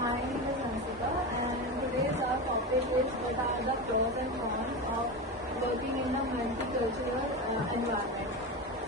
My name is Hansika, and today's our topic is what are the pros and cons of working in a multicultural environment.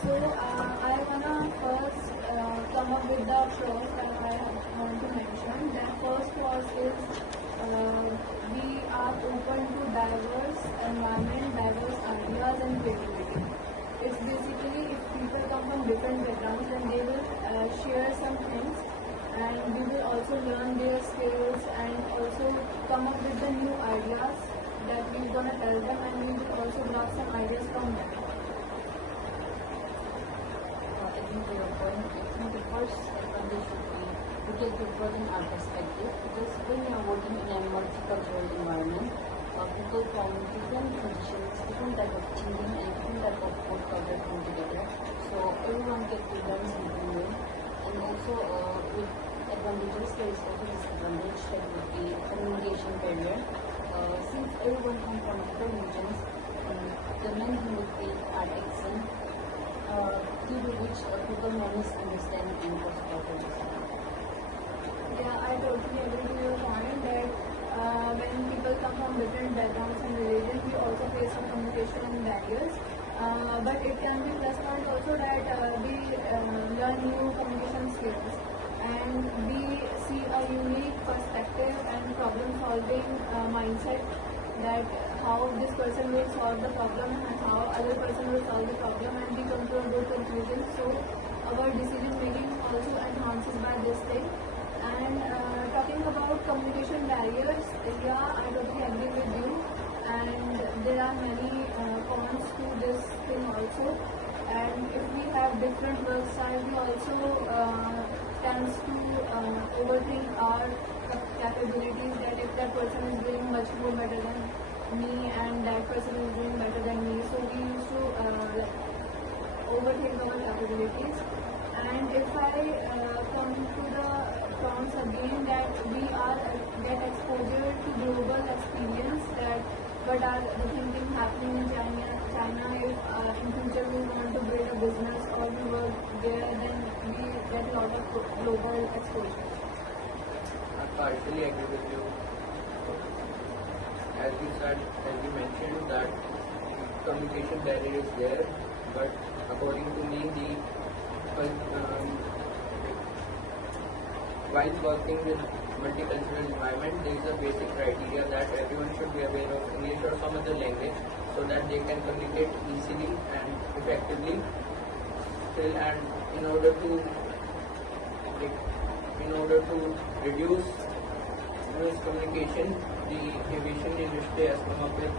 So I wanna first come up with the pros that I want to mention. The first pros is we are open to diverse environment, diverse ideas and creativity. It's basically if people come from different backgrounds, then they will share some things, and we will also learn their skills and also come up with the new ideas that we're gonna tell them, and we will also grab some ideas from them. I think to your point, I think the first advantage should be to take the broaden our perspective, because when you are working in a multicultural environment, people from different traditions, different type of thinking and different type of food culture come together. So everyone get to learn something new. And also with advantages, there is also disadvantage that would be communication barrier. Since everyone comes from different regions, the main thing would be our accent, due to which people may misunderstand and cause problems. Yeah, I totally agree to your point that when people come from different backgrounds and religions, we also face some communication barriers. But it can be plus point also that we learn new communication skills, and we see a unique perspective and problem solving mindset, that how this person will solve the problem and how other person will solve the problem, and we come to a good conclusion. So our decision making also enhances by this thing. And talking about communication barriers, yeah, I totally agree with you. And there are many cons to this thing also. And if we have different work styles, we also tends to overthink our capabilities. That if that person is doing much more better than me, and that person is doing better than me, so we used to overthink our capabilities. And if I come to the cons again, that we are get exposure to global experience, that what are the thinking happening in China if in future we want to build a business or we work there, then we get a lot of global exposure. I partially agree with you. As you said, as you mentioned, that communication barrier is there, but according to me, while working with multicultural environment, there is a basic criteria that everyone should be aware of English or some other language, so that they can communicate easily and effectively. Still, and in order to reduce miscommunication, the aviation industry has come up with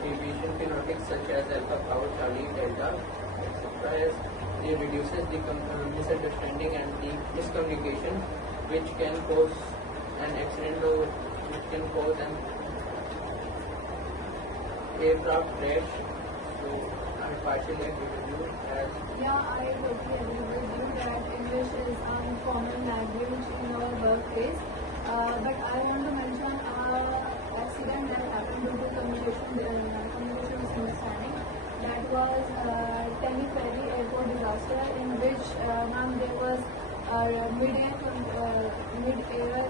aviation phonetics such as Alpha, Bravo, Charlie, Delta, etc. As they reduces the misunderstanding and the miscommunication, which can cause an accident or which can cause an aircraft crash. So I partially agree with you. As Yeah, I totally agree with you that English is a common language in our workplace. But I want to mention an accident that happened due to communication misunderstanding. That was Tenny Ferry airport disaster, in which there was mid-air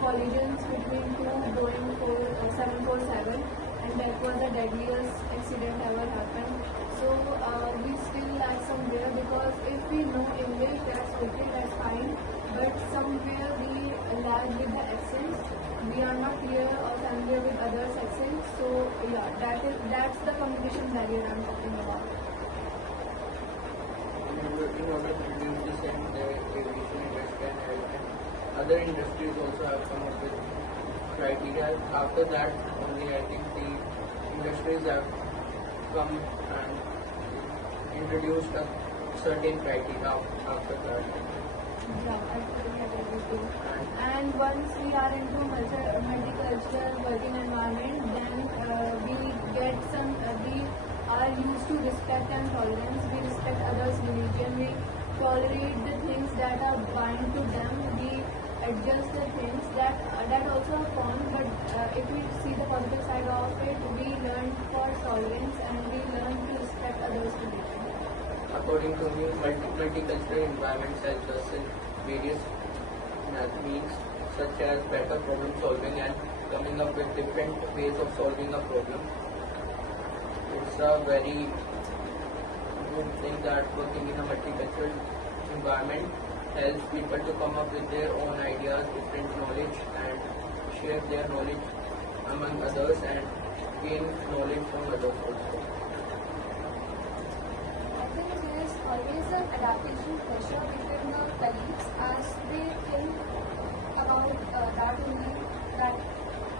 collisions between two Boeing 747, and that was the deadliest accident ever happened. So we still lag somewhere, because if we know English, that's okay, that's fine. But somewhere we lag with the accents. We are not clear or familiar with others' accents. So yeah, that's the communication barrier I'm talking about. in order to reduce this, and the aviation industry and other industries also have come up with criteria. After that, only I think the industries have come and introduced a certain criteria after that. Yeah, I totally agree with you. And once we are into multicultural working environment, then we get some, we are used to respect and tolerance. We respect others' religion. We tolerate the things that are bind to them. We adjust the things that also a con. But if we see the positive side of it, we learn for tolerance and we learn to respect others' religion. According to me, multicultural environments help us in various means, such as better problem solving and coming up with different ways of solving a problem. It's a very good thing that working in a multicultural environment helps people to come up with their own ideas, different knowledge, and share their knowledge among others and gain knowledge from others also. I think there is always an adaptation pressure between the colleagues as they think about that only, that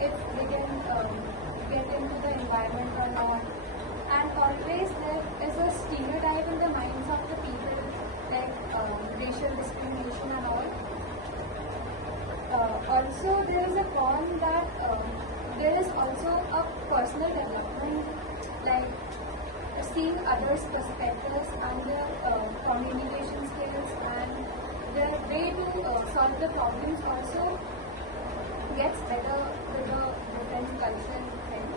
if they can get into the environment or not. And always there is a stereotype in the minds of the people, like racial discrimination and all. Also, there is a con that there is also a personal development, like seeing others' perspectives and their communication skills and their way to solve the problems also gets better with the different cultural thing.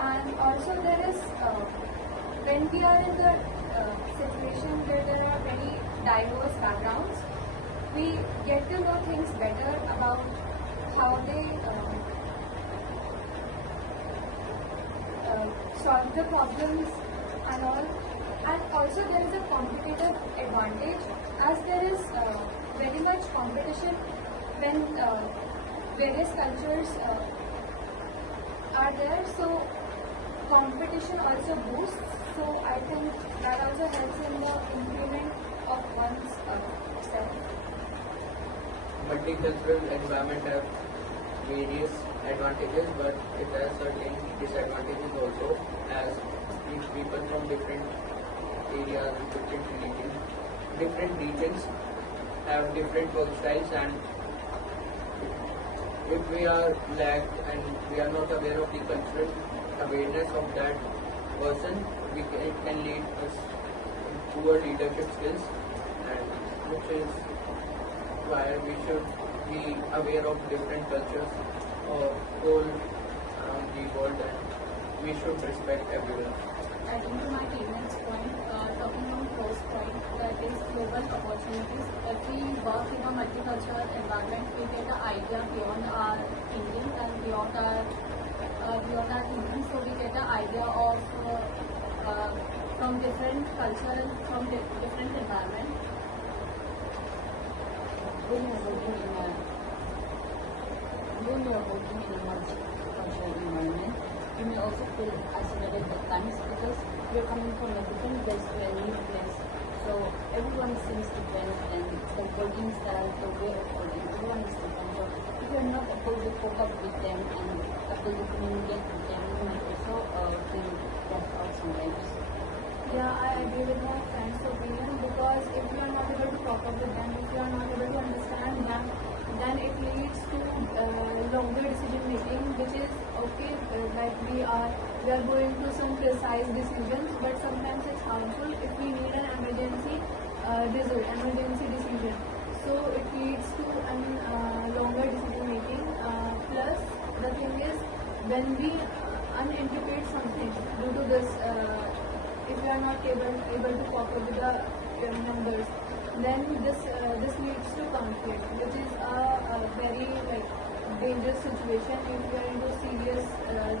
And also there is, when we are in the situation where there are very diverse backgrounds, we get to know things better about how they solve the problems and all. And also there is a competitive advantage as there is very much competition when various cultures are there. So competition also boosts. So I think that also helps in the improvement of one's self. Multicultural environment have various advantages, but it has certain disadvantages also, as if people from different areas, different regions have different work styles, and if we are lacked and we are not aware of the cultural awareness of that person, it can lead us poor leadership skills, and which is why we should be aware of different cultures all around the world, and we should respect everyone. Adding to my teammates' point, talking on first point, that is global opportunities. If we work in a multicultural environment, we get an idea beyond our thinking and beyond our thinking. So we get an idea of from different culture and from different environment. When you are working in a multicultural environment, you may also feel isolated at times because you are coming from a different place to a new place. So everyone seems different, and the working style, the way of working, everyone is different. So if you are not able to cope up with them and able to communicate with them, you might also feel left out sometimes. Yeah, I agree with my friend's opinion, because if you are not able to cope up with them, if you are not able to understand them, then it leads to longer decision making, which is okay. Like we are going to some precise decisions, but sometimes it's harmful if we need an emergency emergency decision. So it leads to longer decision making. Plus, the thing is, when we uninterpret something due to this. If we are not able to cope up with the numbers, then this leads to conflict, which is a very dangerous situation. If we are into serious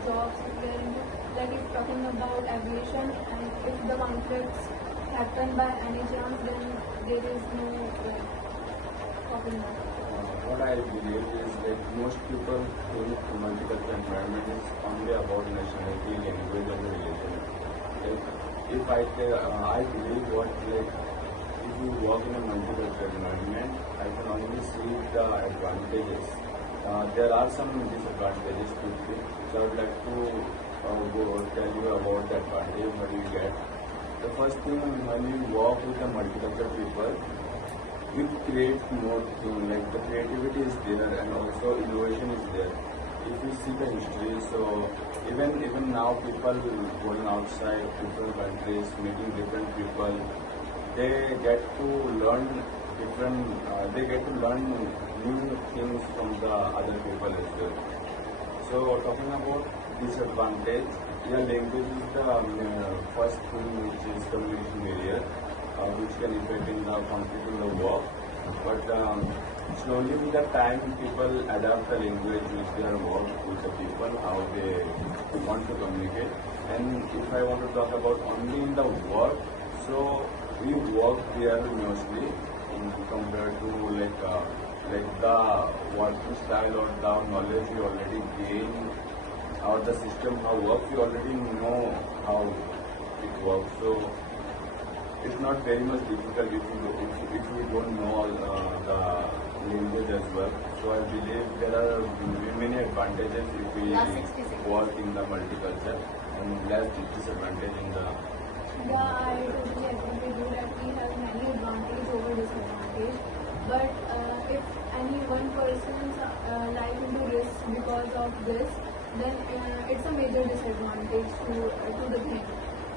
jobs, if we are into, like if talking about aviation, and if the conflicts happen by any chance, then there is no coping up. What I believe is that most people think multicultural environment is only about nationality, language, and religion. If I believe what, like, if you work in a multicultural environment, I can only see the advantages. There are some disadvantages to it, which I would like to tell you about the advantage what you get. The first thing, when you work with the multicultural people, you create more things, like the creativity is there and also innovation is there. If you see the history, so even now people going outside different countries, meeting different people, they get to learn new things from the other people as well. So talking about disadvantage, yeah, language is the first thing, which is communication barrier, which can affect in the conflict in the work. But slowly with the time people adapt the language which they are work with the people, how they want to communicate. And if I want to talk about only in the work, so we work here mostly compared to like the working style or the knowledge we already gain or the system how works, we already know how it works. So it's not very much difficult if we don't know the language as well. So I believe there are many advantages if we Last 60 seconds. work in the multicultural and less disadvantage in the. Yeah, I totally agree with you that we have many advantage over disadvantage. But if any one person's life into risk because of this, then it's a major disadvantage to the thing.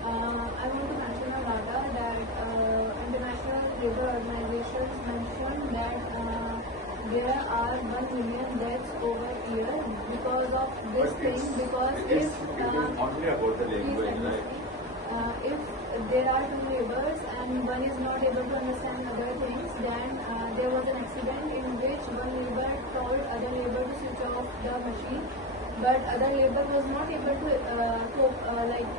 I want to mention a data that International Labour Organizations mentioned that there are 1 million deaths over year because of this But thing. Because it is only about the language, right? If there are two laborers and one is not able to understand other things, then there was an accident in which one labor told other labor to switch off the machine, but other labor was not able to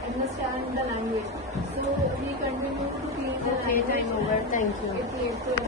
understand the language. So we continue to teach the Okay, language. time over. Thank you. It leads to